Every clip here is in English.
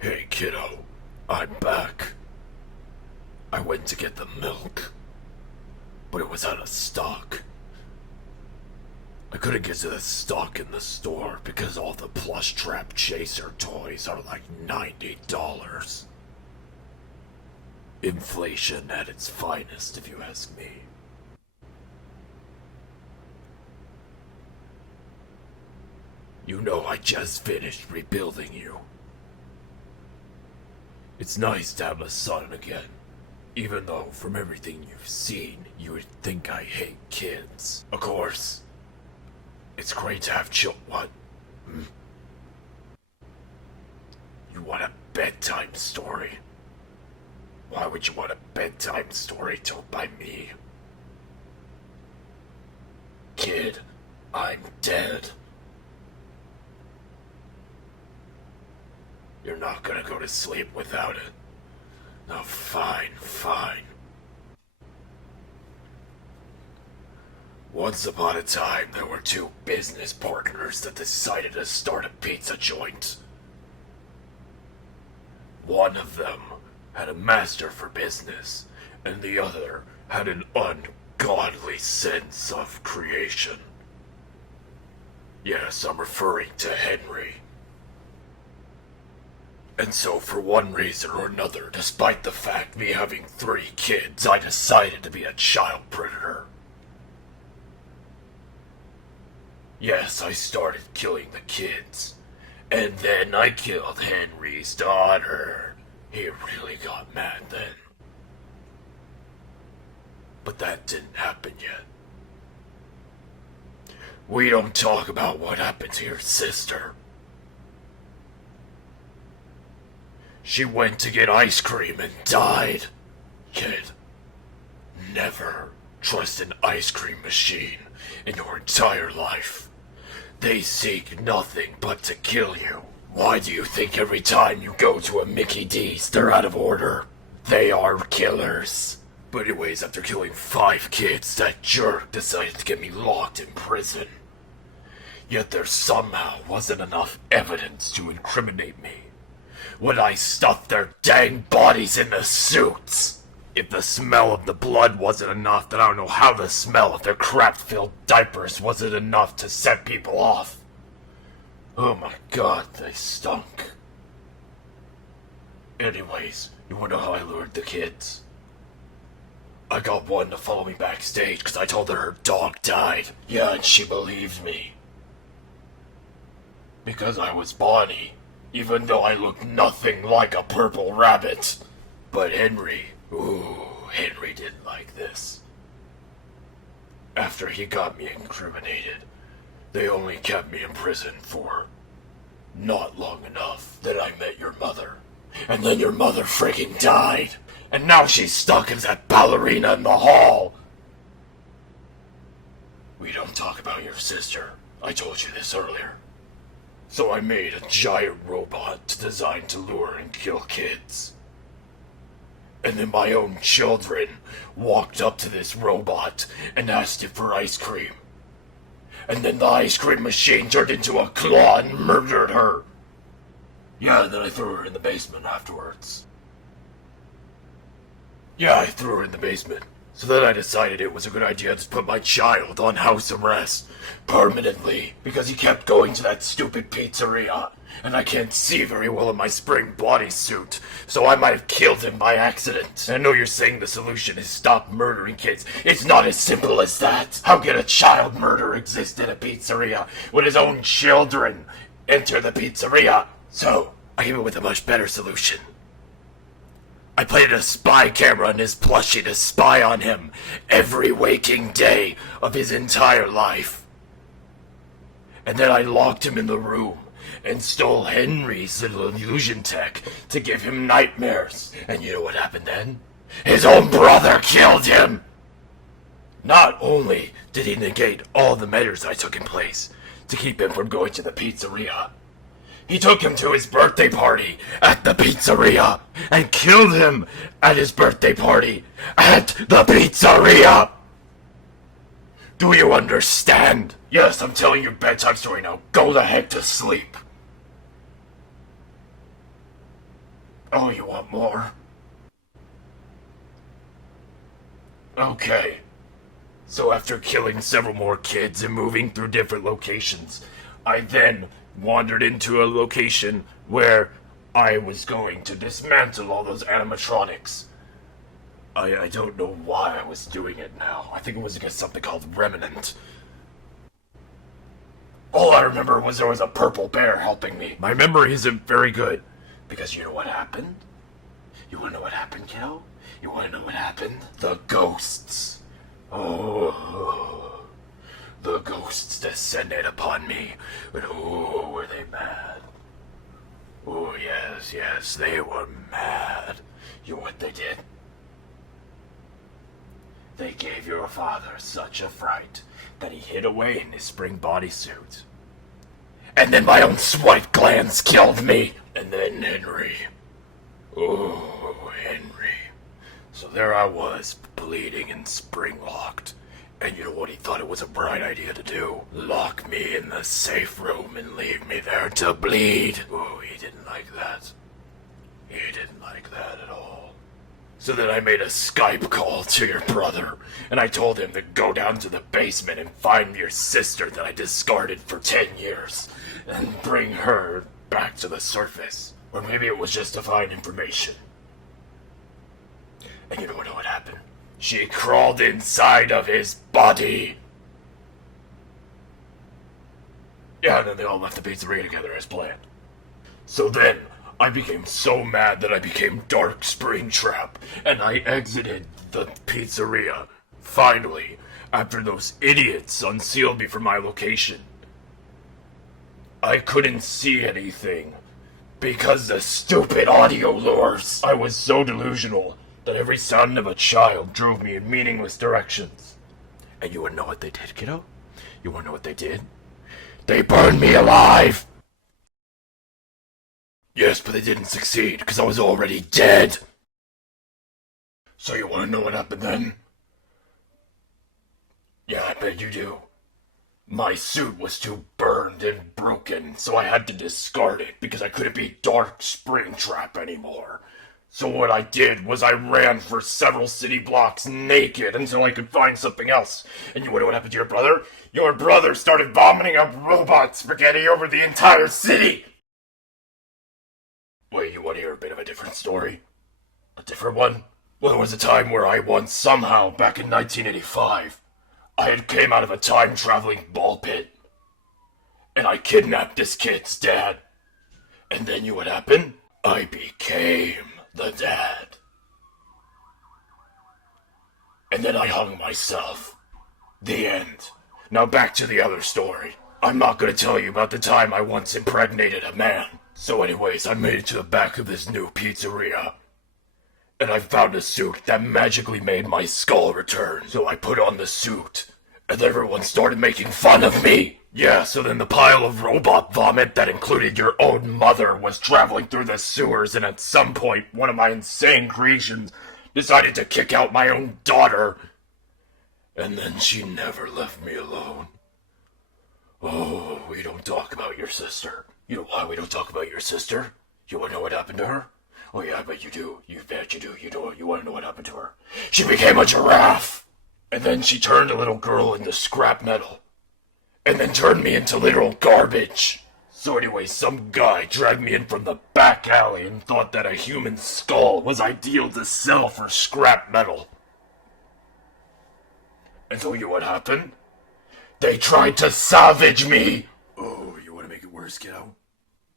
Hey kiddo, I'm back. I went to get the milk, but it was out of stock. I couldn't get to the stock in the store because all the SpringTrap chaser toys are like $90. Inflation at its finest, if you ask me. You know I just finished rebuilding you. It's nice to have a son again, even though from everything you've seen, you would think I hate kids. Of course, it's great to have what? You want a bedtime story? Why would you want a bedtime story told by me? Kid, I'm dead. You're not gonna go to sleep without it. No, fine. Once upon a time, there were two business partners that decided to start a pizza joint. One of them had a master for business, and the other had an ungodly sense of creation. Yes, I'm referring to Henry. And so, for one reason or another, despite the fact me having 3 kids, I decided to be a child predator. Yes, I started killing the kids. And then I killed Henry's daughter. He really got mad then. But that didn't happen yet. We don't talk about what happened to your sister. She went to get ice cream and died. Kid, never trust an ice cream machine in your entire life. They seek nothing but to kill you. Why do you think every time you go to a Mickey D's, they're out of order? They are killers. But anyways, after killing 5 kids, that jerk decided to get me locked in prison. Yet there somehow wasn't enough evidence to incriminate me when I stuffed their dang bodies in the suits. If the smell of the blood wasn't enough, then I don't know how the smell of their crap-filled diapers wasn't enough to set people off. Oh my god, they stunk. Anyways, you wanna know how I lured the kids? I got one to follow me backstage because I told her dog died. Yeah, and she believed me. Because I was Bonnie, even though I looked nothing like a purple rabbit. But Henry didn't like this. After he got me incriminated, they only kept me in prison for not long enough. Then I met your mother. And then your mother friggin' died. And now she's stuck as that ballerina in the hall. We don't talk about your sister. I told you this earlier. So I made a giant robot designed to lure and kill kids. And then my own children walked up to this robot and asked it for ice cream. And then the ice cream machine turned into a claw and murdered her. Yeah, and then I threw her in the basement afterwards. Yeah, I threw her in the basement. So then I decided it was a good idea to put my child on house arrest permanently because he kept going to that stupid pizzeria and I can't see very well in my spring bodysuit, so I might have killed him by accident. I know you're saying the solution is stop murdering kids. It's not as simple as that. How can a child murder exist in a pizzeria when his own children enter the pizzeria? So, I came up with a much better solution. I planted a spy camera in his plushie to spy on him every waking day of his entire life. And then I locked him in the room and stole Henry's little illusion tech to give him nightmares. And you know what happened then? His own brother killed him! Not only did he negate all the measures I took in place to keep him from going to the pizzeria, he took him to his birthday party at the pizzeria and killed him at his birthday party at the pizzeria! Do you understand? Yes, I'm telling your bedtime story now. Go the heck to sleep. Oh, you want more? Okay. So after killing several more kids and moving through different locations, I then wandered into a location where I was going to dismantle all those animatronics. I don't know why I was doing it now. I think it was against something called Remnant. All I remember was there was a purple bear helping me. My memory isn't very good. Because you know what happened? You wanna know what happened, kiddo? You wanna know what happened? The ghosts. Oh. The ghosts descended upon me. And oh, were they mad. Oh, yes, they were mad. You know what they did? They gave your father such a fright that he hid away in his spring bodysuit. And then my own sweat glands killed me. And then Henry. Oh, Henry. So there I was, bleeding and spring-locked. And you know what he thought it was a bright idea to do? Lock me in the safe room and leave me there to bleed. Oh, he didn't like that. He didn't like that at all. So then I made a Skype call to your brother, and I told him to go down to the basement and find your sister that I discarded for 10 years, and bring her back to the surface. Or maybe it was just to find information. And you don't know what happened? She crawled inside of his body. Yeah, and then they all left the pizzeria together as planned. So then, I became so mad that I became Dark SpringTrap, and I exited the pizzeria. Finally, after those idiots unsealed me from my location. I couldn't see anything, because the stupid audio lures. I was so delusional that every sound of a child drove me in meaningless directions. And you wanna know what they did, kiddo? You wanna know what they did? They burned me alive! Yes, but they didn't succeed, because I was already dead. So you want to know what happened then? Yeah, I bet you do. My suit was too burned and broken, so I had to discard it because I couldn't be Dark SpringTrap anymore. So what I did was I ran for several city blocks naked until I could find something else. And you want to know what happened to your brother? Your brother started vomiting up robot spaghetti over the entire city! Wait, you want to hear a bit of a different story? A different one? Well, there was a time where I once somehow, back in 1985, I had came out of a time-traveling ball pit. And I kidnapped this kid's dad. And then you know what happened? I became the dad. And then I hung myself. The end. Now back to the other story. I'm not gonna tell you about the time I once impregnated a man. So anyways, I made it to the back of this new pizzeria. And I found a suit that magically made my skull return. So I put on the suit. And everyone started making fun of me. Yeah, so then the pile of robot vomit that included your own mother was traveling through the sewers, and at some point, one of my insane creations decided to kick out my own daughter. And then she never left me alone. Oh, we don't talk about your sister. You know why we don't talk about your sister? You wanna know what happened to her? Oh yeah, I bet you do. You bet you do. You wanna know what happened to her? She became a giraffe! And then she turned a little girl into scrap metal. And then turned me into literal garbage. So anyway, some guy dragged me in from the back alley and thought that a human skull was ideal to sell for scrap metal. And so you know what happened? They tried to salvage me! Oh, you wanna make it worse, kiddo?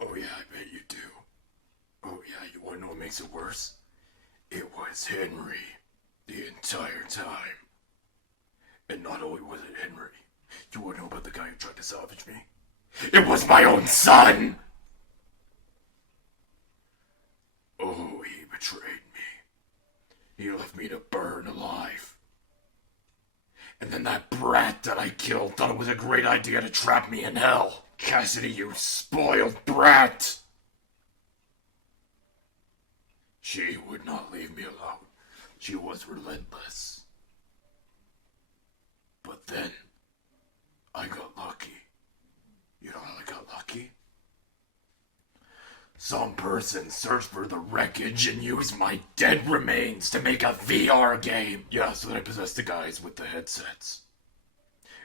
Oh yeah, I bet you do. Oh yeah, you wanna know what makes it worse? It was Henry. The entire time. And not only was it Henry, you wanna know about the guy who tried to salvage me? It was my own son! Oh, he betrayed me. He left me to burn alive. And then that brat that I killed thought it was a great idea to trap me in hell. Cassidy, you spoiled brat! She would not leave me alone. She was relentless. But then, I got lucky. You know how I got lucky? Some person searched for the wreckage and used my dead remains to make a VR game. Yeah, so then I possessed the guys with the headsets.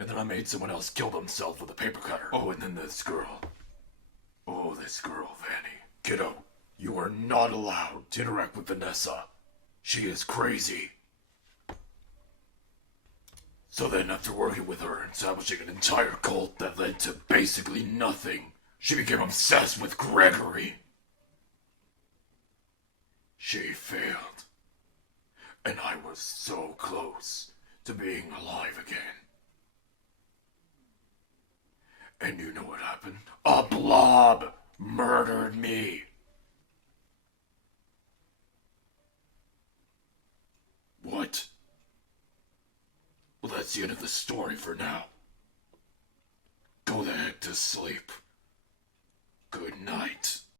And then I made someone else kill themselves with a paper cutter. Oh, and then this girl. Oh, this girl, Vanny. Kiddo, you are not allowed to interact with Vanessa. She is crazy. So then, after working with her and establishing an entire cult that led to basically nothing, she became obsessed with Gregory. She failed. And I was so close to being alive again. And you know what happened? A blob murdered me. What? Well, that's the end of the story for now. Go the heck to sleep. Good night.